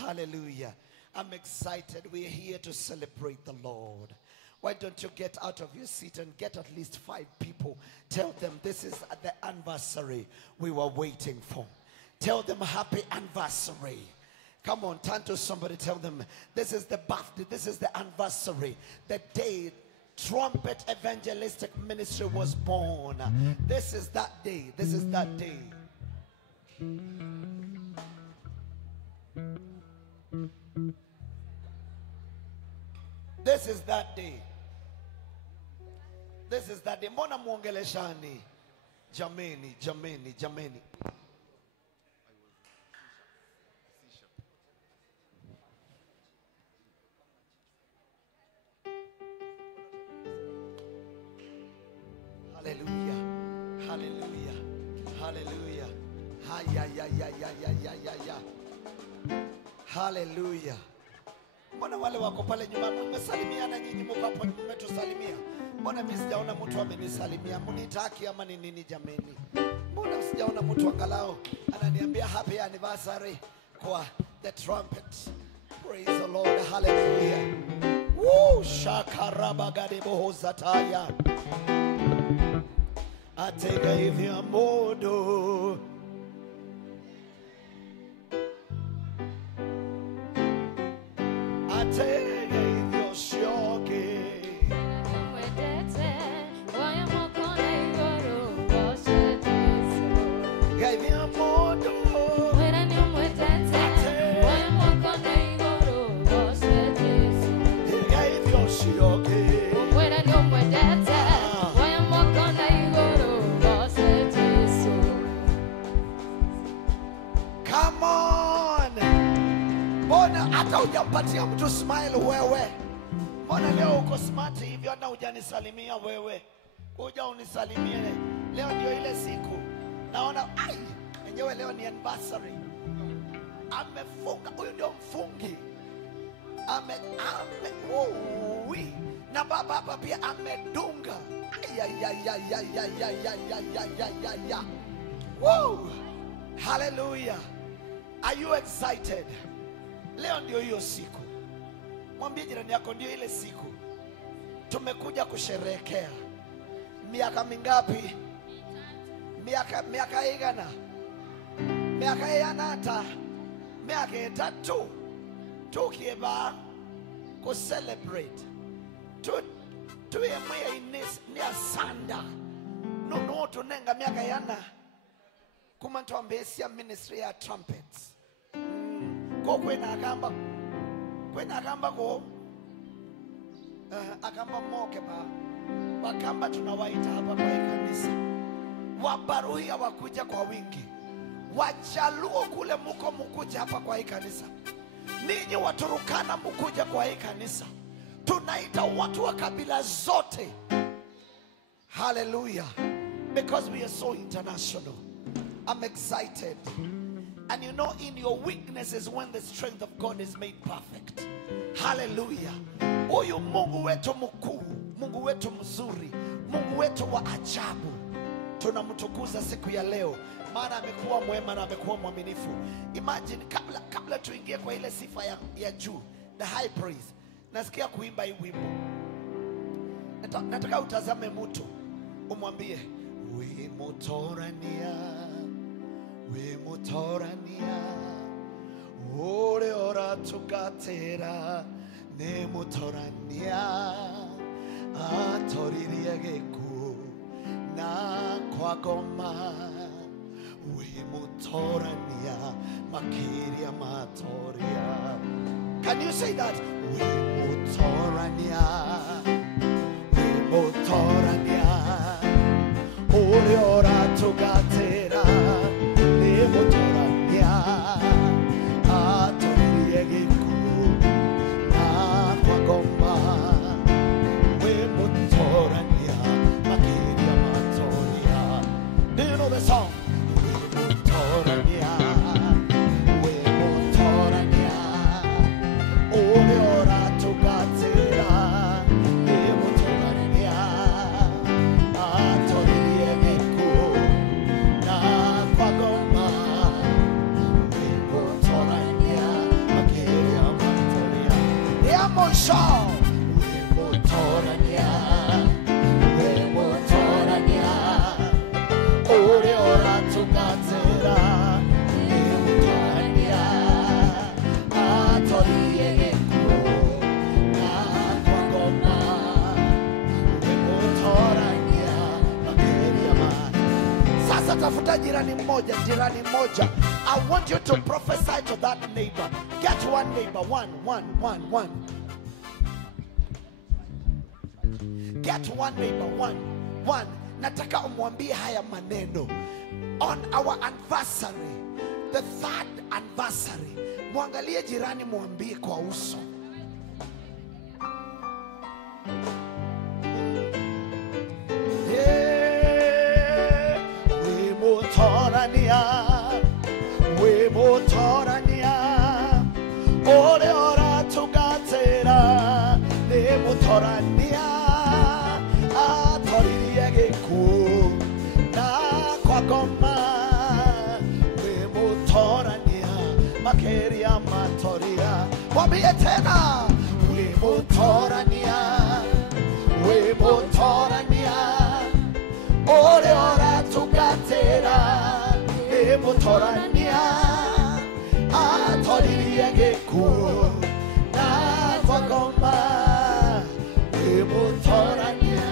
Hallelujah. I'm excited. We're here to celebrate the Lord. Why don't you get out of your seat and get at least 5 people. Tell them this is the anniversary we were waiting for. Tell them happy anniversary. Come on, turn to somebody. Tell them this is the birthday. This is the anniversary. The day Trumpet Evangelistic Ministry was born. This is that day. This is that day. This is that day. This is that day. Mbona muongeleshani? Jameni, jameni, jameni. Hallelujah. Hallelujah. Hallelujah. Ha ya ya ya ya ya ya ya ya. Hallelujah. Mbona wale wako pale nyuma mmesalimiana nyinyi mko hapo mmetusalimia? Mbona mimi sijaona mtu amenisalimia? Mnitaki ama ni nini jameni? Mbona sijaona mtu angalau ananiambia happy anniversary kwa the trumpet? Praise the Lord. Hallelujah. Woo! Shakarabagade bohozataya. Atega hivi amodo. Atega hivyo shoke. Hivi amodo. Hivyo shoke. Come on. Mbona hata hujampatia mtu smile wewe? Mbona leo uko smart hivyo na hujanisalimia wewe? Kuja unisalimie. Leo ndio ile siku. Naona ai, yenyewe leo ni anniversary. Amefunga, huyu ndio mfungi. Ui. Na baba hapa pia amedunga. Ay. Woo! Hallelujah. Are you excited? Leo ndio hiyo siku. Mwambie jirani yako ndio ile siku. Tumekuja kusherehekea. Miaka mingapi? Miaka igana. Miaka yanata. Miaka 3. Tukieba ku celebrate. Tuemwe inis ni asanda. No tunenga miaka yana. Kuma tuambesia ministry ya trumpets. Ko kwena akamba ko akamba moke ba. Wakamba tunawaita hapa kwa kanisa. Wabaruhia wakuja kwa wingi. Wajaluo kule muko mkuja hapa kwa kanisa. Ninyi Waturukana mkuja kwa kanisa. Tunaita watu wa kabila zote. Hallelujah. Because we are so international. I'm excited. And you know, in your weakness is when the strength of God is made perfect. Hallelujah. Huyu Mungu wetu mkuu, Mungu wetu mzuri, Mungu wetu wa ajabu, tunamtukuza siku ya leo, maana amekuwa mwema na amekuwa mwaminifu. Imagine kabla tuingie kwa ile sifa ya juu, the high praise, nasikia kuimba hii wimbo. Nataka utazame mtu, umwambie we mutorania ore ora tugatera ne mutorania atoriria geku na kwa goma we mutorania makiria matoria. Can you say that? We mutorania ore ora tugatera ne mutorania atoriria geku na kwa goma we mutorania makiria matoria. Do you know the song? We mutorania ore ora tugatera ne mwisho. Wemutorania, wemutorania, ore ora tugatera. Wemutorania, atorie geku na kwa ngoma. Wemutorania, makeria ma. Sasa tafuta jirani mmoja. I want you to prophesy to that neighbor. Get one neighbor. One. Get one neighbor. One. Nataka umwambie haya maneno. On our anniversary, the 3rd anniversary, muangalie jirani muambie kwa uso. Wemutorania, ore ora tugatera. Wemutorania, atoririe geku na kwa ngoma. Wemutorania, makeria matoria. Mwambie tena. Wemutorania, wemutorania, ore ora tugatera. Wemutorania, atoririe geku na kwa ngoma. Wemutorania,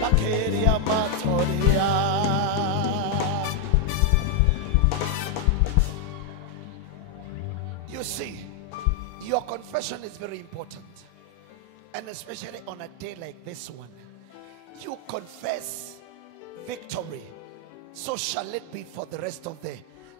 makeria matoria. You see, your confession is very important, and especially on a day like this one, you confess victory. So shall it be for the rest of the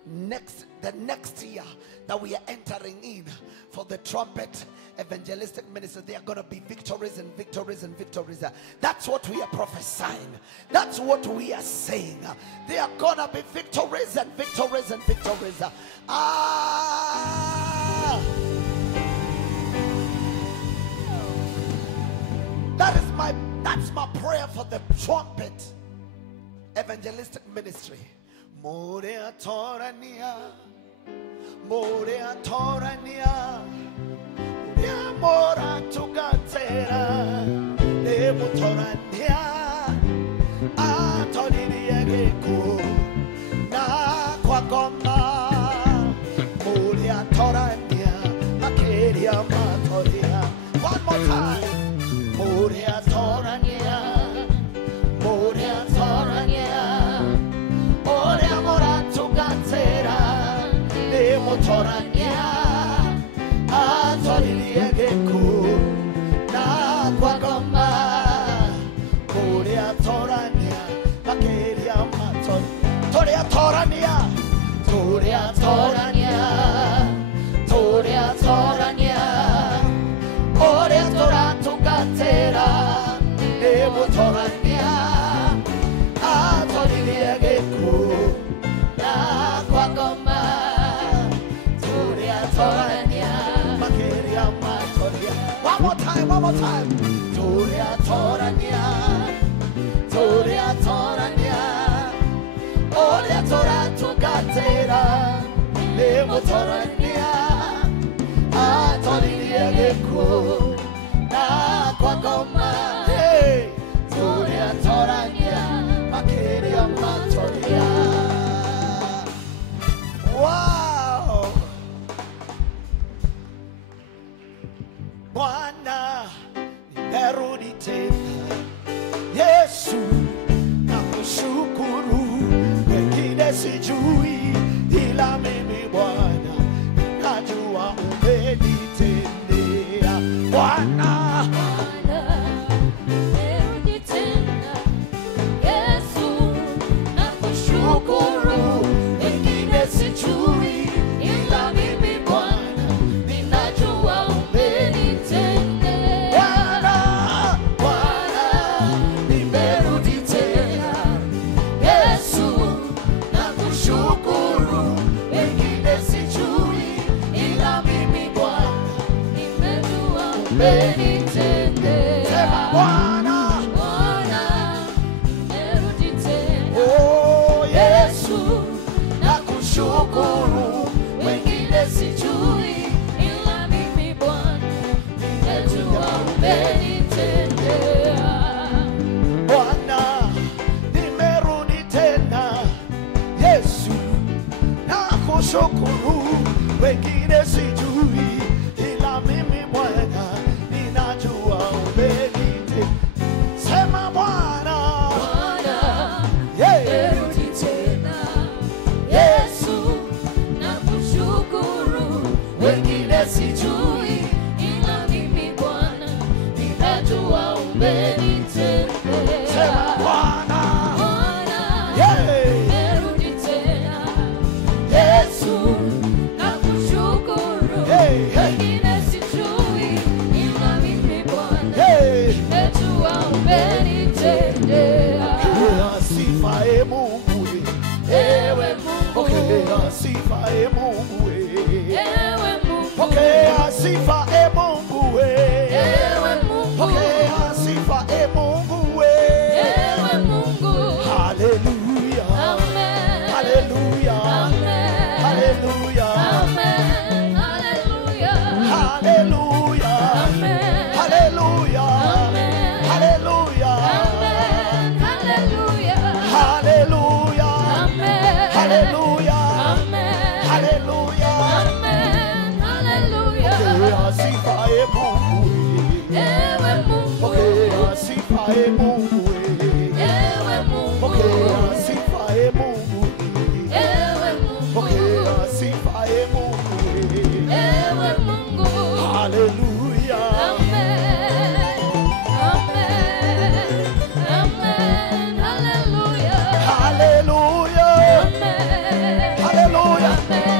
next year that we are entering in for the trumpet evangelistic ministry. There are going to be victories and victories and victories. That's what we are prophesying. That's what we are saying. There are going to be victories and victories and victories. That's my prayer for the trumpet evangelistic ministry. Morea torania, morea torania, morea mora tugatera. Wemutorania, atoririe geku na kwa ngoma. Morea torania, makeria matoria. One more time. Morea torania, morea torania, ore mora tugatera. Wemutorania, atoririe geku na kwa ngoma. Morea torania, makeria matoria. Torea torania, torea torania, torea torania, ore tora tugatera. Wemutorania, atoririe geku na kwa ngoma. Torea torania, makeria matoria. One more time. Torea torania, torea torania, ore tora tugatera. Wemutorania, atoririe geku na kwa ngoma. Torea torania, makeria matoria. Wow! Bwana, nimerudi tena. Yesu, nakushukuru. Wengine sijui, ila mimi Bwana najua umenitendea. Bwana, nimerudi tena. Yesu, nakushukuru. Wengine sijui, ila mimi Bwana ninajua umenitendea. Bwana, nimerudi tena. Yesu, nakushukuru. Wengine sijui, ila mimi Bwana nimejua umenitendea. Bwana, nimerudi tena. oh Yesu, nakushukuru. Wengine sijui, ila mimi Bwana nimejua sifa e Mungu we. Ewe Mungu. Pokea sifa e Mungu we. Ewe Mungu. Hallelujah. Amen. Hallelujah. Amen. Hallelujah. Amen. Hallelujah. Hallelujah. Amen. Hallelujah. Amen. Hallelujah. Amen. Hallelujah. Hallelujah. Amen. Hallelujah. Amen. Hallelujah. Amen. Hallelujah. Pokea sifa e Mungu we. Ewe Mungu. Pokea sifa e Mungu we. Ewe Mungu. Pokea sifa e Mungu we. Ewe Mungu. Pokea sifa e Mungu we. Ewe Mungu. Hallelujah. Amen. Amen. Amen. Hallelujah. Hallelujah. Amen. Hallelujah. Amen.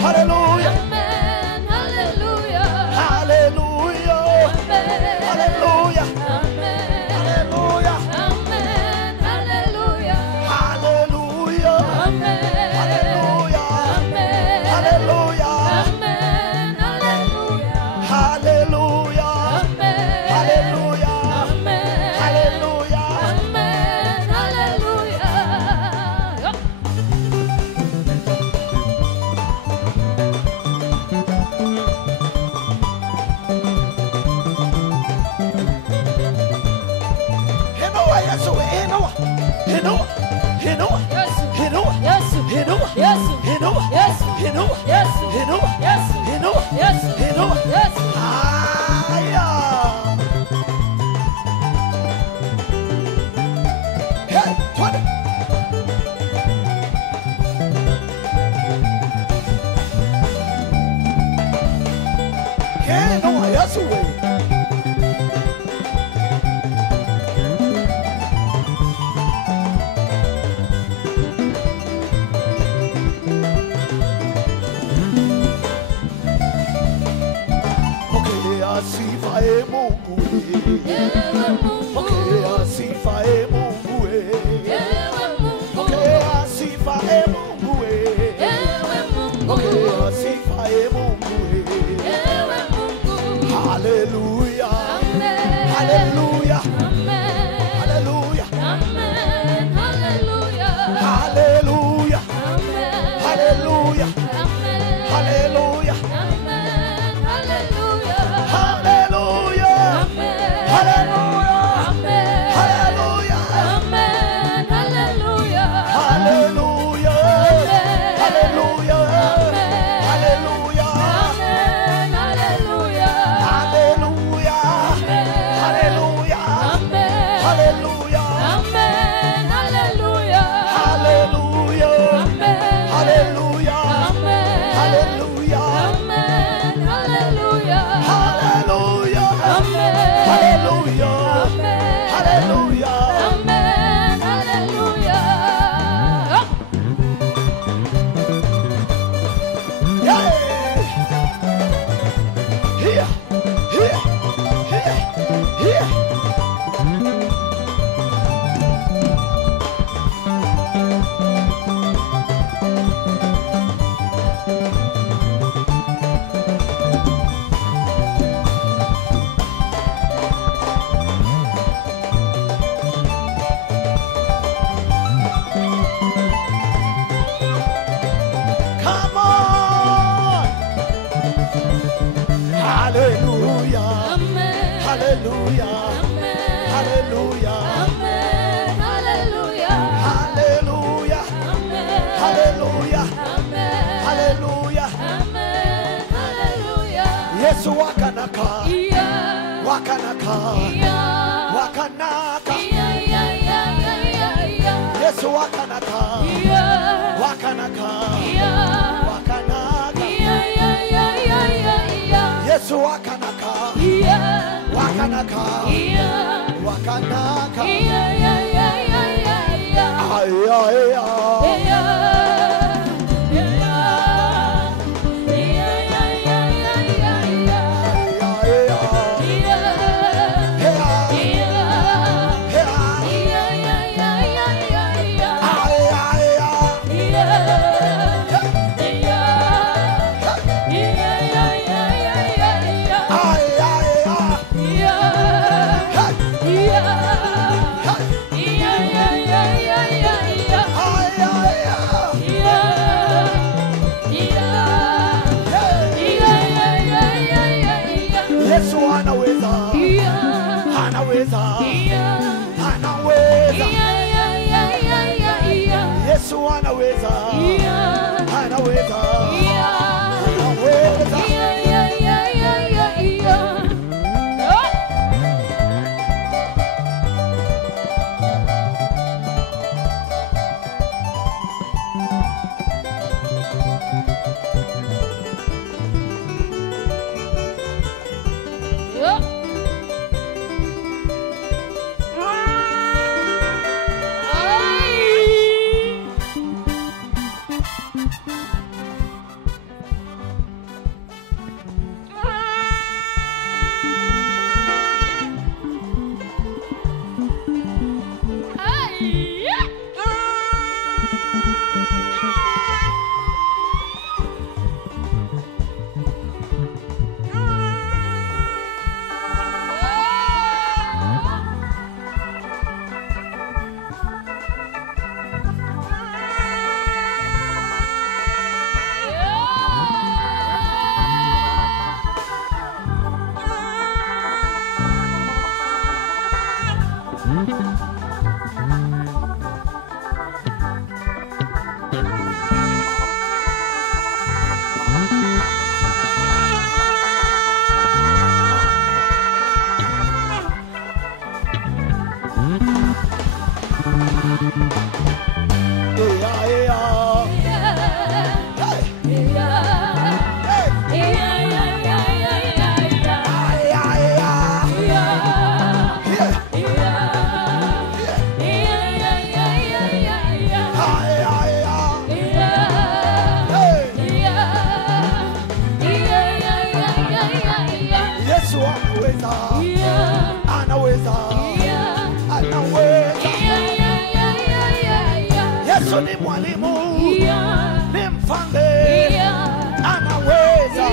Hallelujah. Amen. Hallelujah. Hallelujah. Amen. Hallelujah. Amen. Hallelujah. Amen. Hallelujah. Hallelujah. Amen. Hallelujah. Amen. Hallelujah. Amen. Hallelujah. Hallelujah. Amen. Hallelujah. Amen. Hallelujah. Amen. Hallelujah. Hinoa Yesu we. Hinoa. Hinoa. Hinoa. Yesu. Hinoa. Yesu. Hinoa. Yesu. Hinoa. Yesu. Hinoa. Yesu. Hinoa. Yesu. Hinoa. Yesu. Hinoa. Yesu. Haya. Hey, twende. Hinoa Yesu we. Pokea sifa e Mungu we. Ewe Mungu. Pokea sifa e Mungu we. Ewe Mungu. Pokea sifa e Mungu we. Ewe Mungu. Pokea sifa e Mungu we. Ewe Mungu. Hallelujah. Amen. Hallelujah. Amen. Hallelujah. Amen. Hallelujah. Hallelujah. Amen. Hallelujah. Amen. Hallelujah. Amen. Hallelujah. Hallelujah. Amen. Hallelujah. Amen. Hallelujah. Amen. Hallelujah. Hallelujah. Amen. Hallelujah. Amen. Hallelujah. Amen. Hallelujah. Hallelujah. Hallelujah. Amen. Hallelujah. Amen. Hallelujah. Hallelujah. Amen. Hallelujah. Amen. Hallelujah. Amen. Hallelujah. Hallelujah. Amen. Hallelujah. Amen. Hallelujah. Amen. Hallelujah. Yeah. Here. Here. Here. Here. Come on. Hallelujah. Amen. Hallelujah. Amen. Hallelujah. Amen. Hallelujah. Hallelujah. Amen. Hallelujah. Amen. Hallelujah. Amen. Hallelujah. Yesu wakanaka. Yeah. Wakanaka. Yeah. Wakanaka. Yeah, yeah, yeah, yeah, yeah, yeah. Yesu wakanaka. Yeah. Wakanaka. Yeah. Wakanaka. Yeah, yeah, yeah, yeah, yeah, yeah. Yesu wakanaka. Yeah. Wakanaka. Yeah. Wakanaka. Yeah, yeah, yeah, yeah, yeah, yeah. Ay, ay, ay. Yeah. Yeah. Yeah, yeah, yeah, yeah, yeah, yeah. Ay, ay, ay. Yeah. Hey, Yeah. hey, Yeah, yeah, yeah, yeah, yeah, yeah. ay, ay, ay. Yeah. Yeah. Yeah, yeah, yeah, yeah, yeah, Yesu anaweza, anaweza, anaweza. Yesu anaweza, anaweza, anaweza. Yesu ni mwalimu, ni mfalme, anaweza.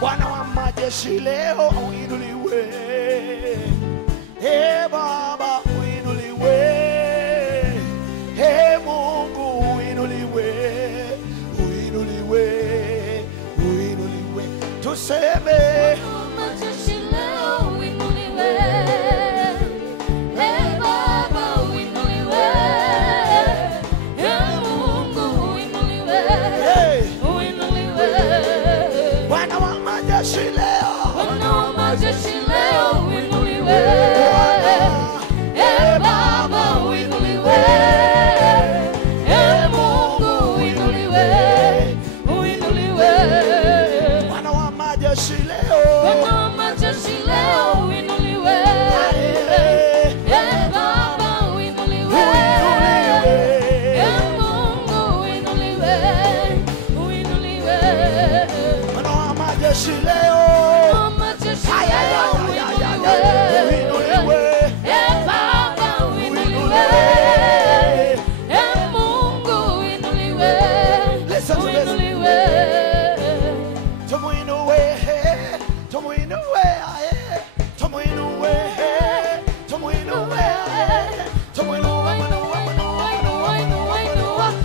Bwana wa majeshi leo uinuliwe, Baba uinuliwe, Mungu uinuliwe, uinuliwe, uinuliwe, tuseme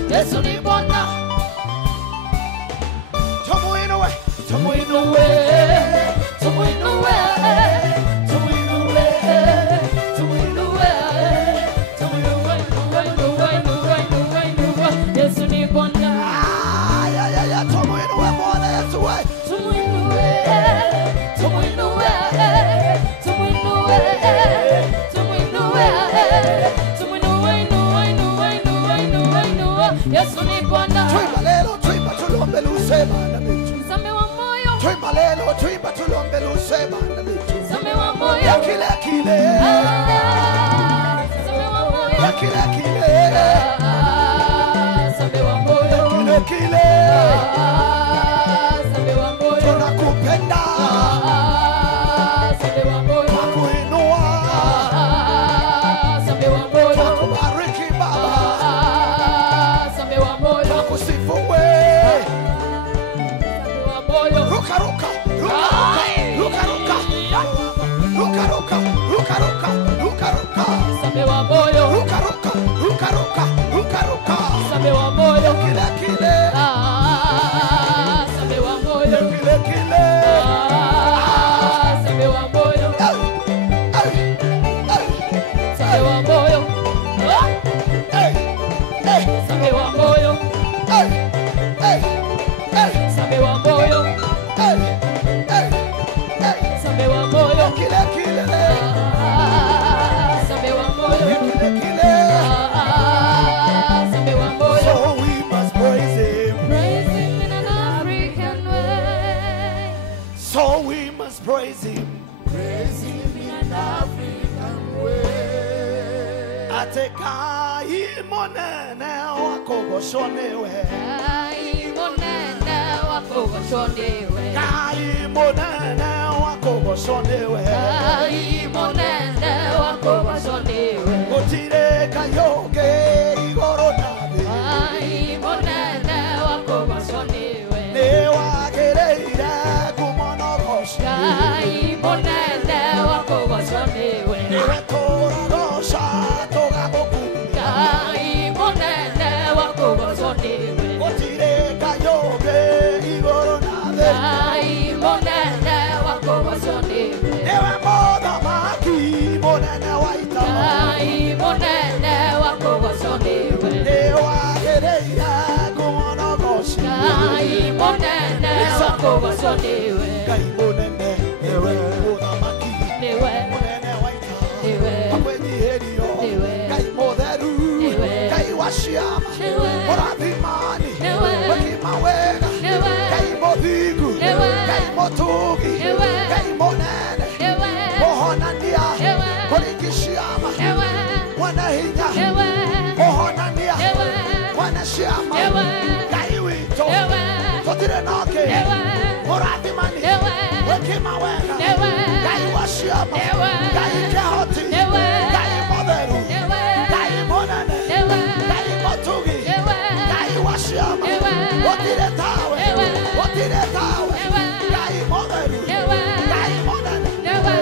Yesu ni Bwana. Tumuinue, tumuinue, tumuinue, tumuinue, tumuinue, tumuinue, Yesu ni Bwana. Tuimba lelo, tuimba tulombe lusema na bitu. Mzame wa moyo. Tuimba lelo, tuimba tulombe lusema na bitu. Mzame wa moyo. Ya kile kile. Mzame wa moyo. Ya kile kile. Mzame wa moyo. Kile kile. Mzame wa moyo. Tunakupenda. Mzame wa moyo. Tunakuinua. Mzame wa moyo. Tunakubariki Baba. Mzame wa moyo. Tunakusifu wewe. Mzame wa moyo. Ruka ruka. Ruka ruka. Ruka ruka. Ruka ruka. Ruka ruka. Mzame wa moyo. Ruka ruka. Ruka ruka. Ruka ruka. Mzame wa moyo. Kile kile. Mzame wa moyo. Kile kile. Mzame wa moyo. Mzame wa moyo. Mzame wa moyo. Mzame wa moyo. Mzame wa moyo. Kile kile. Mzame wa moyo. Kile kile. Mzame wa moyo. So we must praise him. Praise him in an African way. So we must praise him. Praise him in an African way. Atekai monene wakogoshonewe. Kai monene wakogoshonewe. Kai monene wakogoshonewe. Kai monene wakogoshonewe. Gotire kayoge igoro nabe. Kai monene wakogoshonewe. Ne wagereire kumonogosha. Kai monene wakogoshonewe. Ne toragosha togaboku. Kai monene wakogoshonewe. Gotire kayoge igoro nabe. Kai monene wakogoshonewe. Newe moda maki monene waita. Kai monene wakogoshonewe. Ne wagereire kumonogosha. Kai monene wakogoshonewe. Kai monene ewe moda maki. Niwe, Monene waita. niwe, Akwenyiherio. Niwe. Kai motheru. Niwe. Kai washiama. Niwe. Morathimani. Niwe. Wekimawega. Niwe. Kai mothingu. Niwe. Kai motugi. Niwe. Kai monene. niwe, Mohonania. Niwe. Kurikishiama. niwe, Wanahinya. niwe, Mohonania. niwe, Wanashiama. niwe, Kai wito. niwe, Totire noke. niwe, Morathimani. niwe, Wekimawega. niwe, Kai washiama. Niwe. Kai kehoti. Niwe. Kai motheru. niwe, Kai monene. niwe, Kai motugi. niwe, Kai washiama. Niwe. Wotire tawe. Niwe. Wotire tawe. Niwe. Kai motheru. niwe, Kai monene. niwe,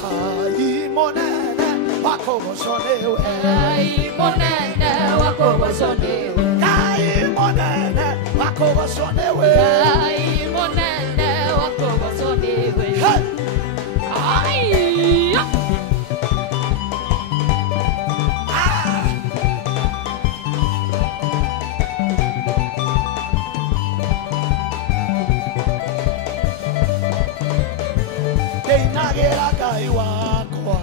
Kai monene. Wakogoshonewe. Kai monene wakogoshonewe. Kai monene. Wakogoshonewe. Kai monene wakogoshonewe. Hey. Ai! Ah. Deinagera Kai wakwa.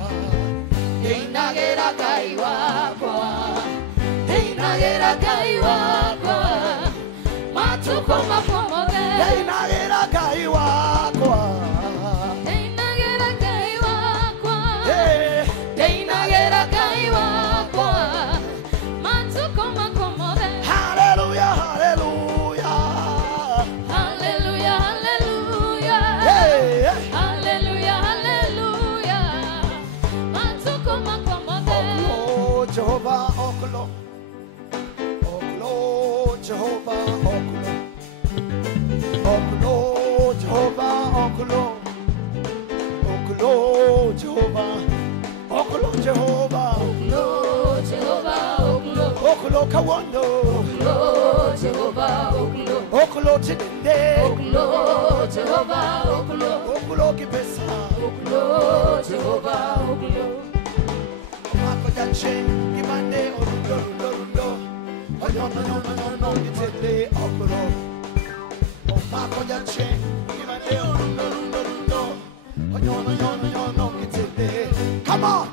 Deinagera Kai wakwa. Deinagera Kai wakwa. Matuko makomoge. Deinagera Kai wakwa. Deinagera Kai wakwa. Hey. Deinagera Kai wakwa. Matuko makomoge. Hallelujah, hallelujah. Hallelujah, hallelujah. Hey, hey. Hallelujah, hallelujah. Matuko makomoge. Oklo, Jehovah, oklo. Oklo, Jehovah, oklo. Oklo, Jehovah, oklo. Oklo, Jehovah. Oklo, Jehovah. Oklo, Jehovah, oklo. Oklo, kawondo. Oklo, Jehovah, oklo. Oklo, chidinde. Oklo, Jehovah, oklo. Oklo, kipesa. Oklo, Jehovah, oklo. Mako jache, kimande, orundo, rundo, rundo. Onyo, no, no, no, no, no, kitende, oklo. Mako jache, kimande, orundo, rundo, rundo. Onyo, no, no, no, no, no, kitende. Come on.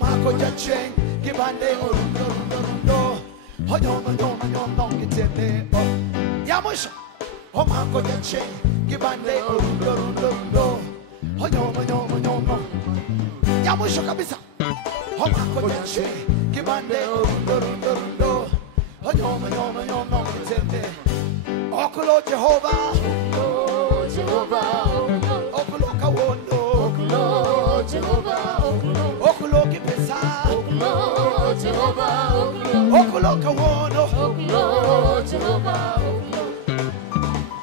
Mako jache, kibande orundo rundo rundo. Onyono nyono nyono kitende. Ya mwisho. Omako ya chain kibande orundo rundo rundo. Onyono nyono nyono. Ya mwisho kabisa. Omako ya chain kibande orundo rundo rundo. Onyono nyono nyono kitende. Okulo Jehovah. Oh, Jehovah, Okulo kawondo. oh, Jehovah, Okulo kipesa. oh, Jehovah, Okulo kawondo. oh, Jehovah,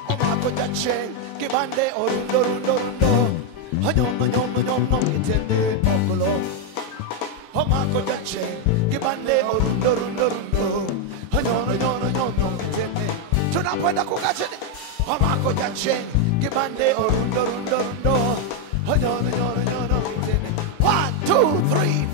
Omako ya chain kibande orundo rundo rundo. Onyono nyono nyono kitende. Okulo. Omako ya chain kibande orundo rundo rundo. Onyono nyono nyono kitende. Tunakwenda kukaa chini. Omako ya chain kibande orundo rundo rundo. Onyono nyono nyono kitende. 1, 2, 3,